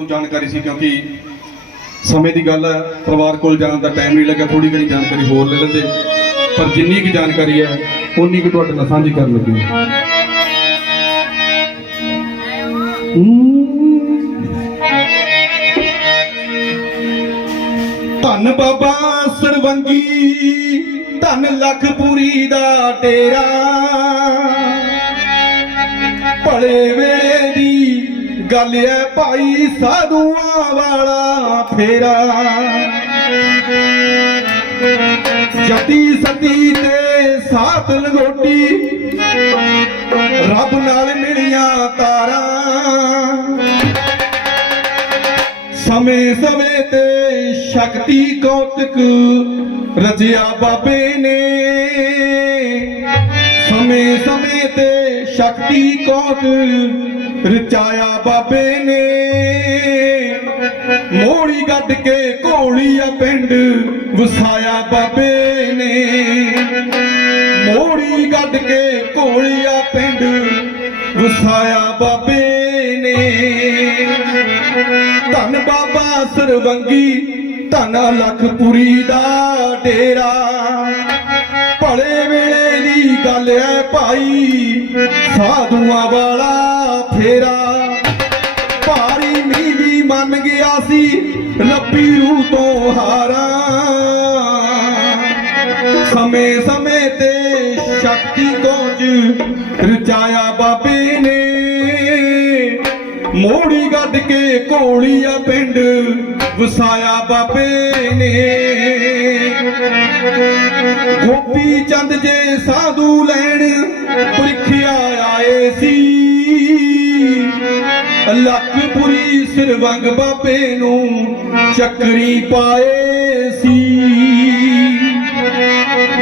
ਨੂੰ ਜਾਣਕਾਰੀ ਸੀ ਕਿਉਂਕਿ ਸਮੇਂ ਦੀ ਗੱਲ ਹੈ, ਪਰਿਵਾਰ ਕੋਲ ਜਾਣ ਦਾ ਟਾਈਮ ਨਹੀਂ ਲੱਗਾ ਥੋੜੀ ਜਿਹੀ ਜਾਣਕਾਰੀ ਹੋਰ ਲੈ ਲੈਂਦੇ। ਪਰ ਜਿੰਨੀ ਕੁ ਜਾਣਕਾਰੀ ਹੈ ਉਨੀ ਕੁ ਤੁਹਾਡੇ ਨਾਲ ਸਾਂਝੀ ਕਰਨ ਲੱਗੇ ਧੰਨ ਬਾਬਾ ਸਰਵੰਗੀ, ਧੰਨ ਲਖਪੁਰੀ ਦਾ ਡੇਰਾ। ਭਲੇ ਵੇਲੇ ਦੀ ਗੱਲ ਐ ਭਾਈ ਸਾਧੂਆਂ ਵਾਲਾ ਫੇਰਾ। ਜਤੀ ਸਤੀ ਤੇ ਸਾਥ ਲਗੋਟੀ, ਰੱਬ ਨਾਲ ਮਿਲੀਆਂ ਤਾਰਾਂ। ਸਮੇਂ ਸਮੇਂ ਤੇ ਸ਼ਕਤੀ ਕੌਤਕ ਰਚਿਆ ਬਾਬੇ ਨੇ। ਸਮੇਂ ਸਮੇਂ ਤੇ ਸ਼ਕਤੀ ਕੌਤਕ ਰਚਾਇਆ ਬਾਬੇ ਨੇ। ਮੋੜੀ ਗੱਡ ਕੇ ਘੋਲੀਆ ਪਿੰਡ, ਵਸਾਇਆ ਬਾਬੇ ਨੇ। ਮੋੜੀ ਗੱਡ ਕੇ ਘੋਲੀਆ ਪਿੰਡ, ਵਸਾਇਆ ਬਾਬੇ ਨੇ। ਧੰਨ ਬਾਬਾ ਸਰਵੰਗੀ, ਧਨ ਲਖਪੁਰੀ ਦਾ ਡੇਰਾ। ਭਲੇ ਵੇਲੇ ਦੀ ਗੱਲ ਐ ਭਾਈ, ਸਾਧੂਆਂ ਵਾਲਾ ਫੇਰਾ ਭਾਰੀ ਮੀਂਹ ਵੀ ਮੰਨ ਗਿਆ ਸੀ, ਲੱਭੀ ਰੂ ਤੋਂ ਹਾਰਾ। ਸਮੇਂ ਸਮੇਂ ਤੇ ਸ਼ਕਤੀ ਕੋਚ ਰਚਾਇਆ ਬਾਬੇ ਨੇ। ਮੋੜੀ ਗੱਡ ਕੇ ਘੋਲੀਆ ਪਿੰਡ ਵਸਾਇਆ ਬਾਬੇ ਨੇ। ਗੋਪੀ ਚੰਦ ਜੇ ਸਾਧੂ ਲੈਣ ਲੱਖਪੁਰੀ ਸਿਰਵੰਗ ਬਾਬੇ ਨੂੰ ਚੱਕਰੀ ਪਾਏ ਸੀ।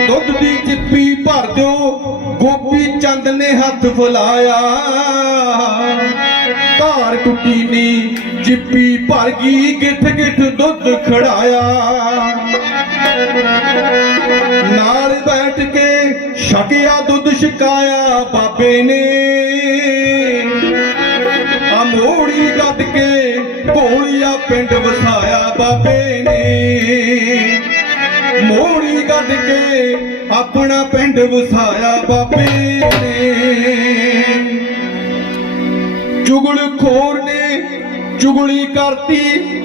ਦੁੱਧ ਦੀ ਚਿੱਪੀ ਭਰ ਦਿਓ, ਗੋਪੀ ਚੰਦ ਨੇ ਹੱਥ ਫੁਲਾਇਆ। ਧਾਰ ਟੁੱਟੀ ਨੀ ਚਿੱਪੀ ਭਰ ਗਈ, ਗਿੱਠ ਗਿੱਠ ਦੁੱਧ ਖੜਾਇਆ। ਨਾਲ ਬੈਠ ਕੇ ਛਕਿਆ ਦੁੱਧ ਛਕਾਇਆ ਬਾਬੇ ਨੇ। ਬਾਬੇ ਨੇ। ਮੋੜੀ ਗੱਡ ਕੇ ਆਪਣਾ ਪਿੰਡ ਵਸਾਇਆ ਬਾਬੇ ਨੇ। ਚੁਗਲ ਖੋਰ ਨੇ, ਚੁਗਲੀ ਕਰਤੀ,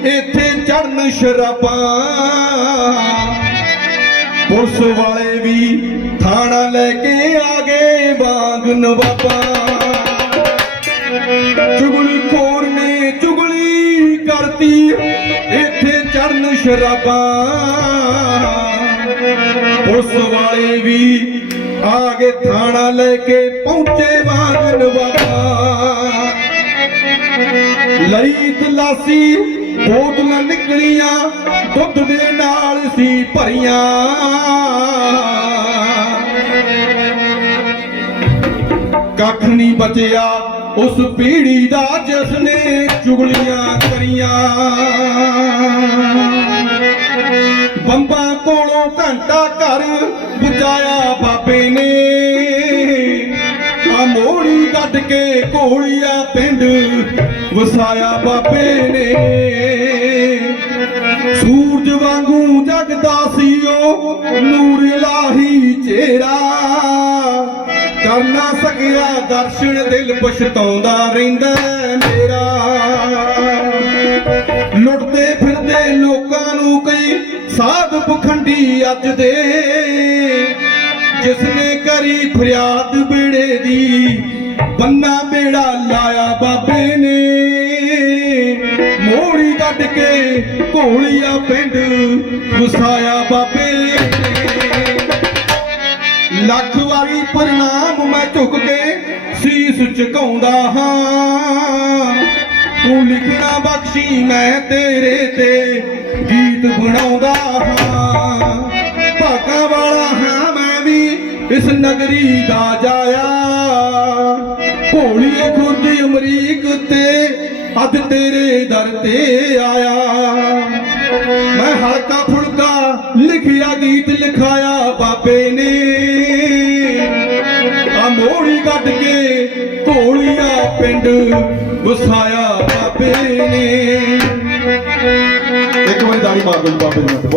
ਇੱਥੇ ਚੜਨ ਸ਼ਰਾਬਾਂ। ਪੁਲਿਸ ਵਾਲੇ ਵੀ ਥਾਣਾ ਲੈ ਕੇ ਆ ਗਏ ਵਾਂਗ ਨਵਾਬਾਂ। ਚੁਗਲੀ ਖੋਰ ਨੇ, ਚੁਗਲੀ ਕਰਤੀ ਇੱਥੇ ਚੜਨ ਸ਼ਰਾਬਾਂ। ਪੁਲਿਸ ਵਾਲੇ ਵੀ ਆ ਗਏ ਥਾਣਾ ਲੈ ਕੇ ਪਹੁੰਚੇ ਵਾਂਗ ਨਵਾਬਾਂ ਲਈ ਤਲਾਸੀ ਬੋਤਲਾਂ ਨਿਕਲੀਆਂ, ਦੁੱਧ ਦੇ ਨਾਲ ਸੀ ਭਰੀਆਂ। ਕੱਖ ਨਹੀਂ ਬਚਿਆ ਉਸ ਪੀੜੀ ਦਾ ਜਿਸ ਨੇ ਚੁਗਲੀਆਂ ਕਰੀਆਂ। ਘੰਟਾ ਘਰ ਬਚਾਇਆ ਬਾਬੇ ਨੇ। ਆ ਕੱਢ ਕੇ ਘੋਲੀਆ ਪਿੰਡ ਵਸਾਇਆ ਬਾਬੇ ਨੇ। ਸੂਰਜ ਵਾਂਗੂ ਜਗਦਾ ਸੀ ਉਹ, ਨੂਰ ਇਲਾਹੀ ਚਿਹਰਾ। ਕਰ ਨਾ ਸਕਿਆ ਦਰਸ਼ਨ ਦਿਲ ਪਛਤਾਉਂਦਾ ਰਹਿੰਦਾ ਮੇਰਾ। ਸਾਧ ਅੱਜ ਦੇ ਜਿਸ ਨੇ ਕਰੀ ਫਰਿਆਦ ਬੇੜੇ ਦੀ, ਬੰਨਾ ਬੇੜਾ ਲਾਇਆ ਬਾਬੇ ਨੇ। ਮੋੜੀ ਕੱਢ ਕੇ ਘੋਲੀਆ ਪਿੰਡ ਵਸਾਇਆ ਬਾਬੇ ਲੱਖ ਵਾਰੀ ਪ੍ਰਣਾਮ ਮੈਂ ਝੁਕ ਕੇ ਸੀਸ ਝੁਕਾਉਂਦਾ ਹਾਂ। ਤੂੰ ਲਿਖਣਾ ਬਖਸ਼ੀ ਮੈਂ ਤੇਰੇ ਤੇ, ਗੀਤ ਬਣਾਉਂਦਾ ਹਾਂ। ਭਾਗਾ ਵਾਲਾ ਹਾਂ ਮੈਂ ਵੀ ਇਸ ਨਗਰੀ ਦਾ ਜਾਇਆ। ਭੋਲੀਏ ਖੁਦ ਅਮਰੀਕ ਤੇ ਅੱਜ ਤੇਰੇ ਦਰ ਤੇ ਆਇਆ। ਮੈਂ ਹਲਕਾ ਫੁਲਕਾ ਲਿਖਿਆ, ਗੀਤ ਲਿਖਾਇਆ ਬਾਬੇ ਨੇ। ਕੱਢ ਕੇ ਢੋਲੀਆ ਪਿੰਡ ਵਸਾਇਆ ਬਾਬੇ ਨੇ। ਇੱਕ ਵਾਰੀ ਦਾੜੀ ਮਾਰ ਦੋ ਬਾਬੇ ਨੂੰ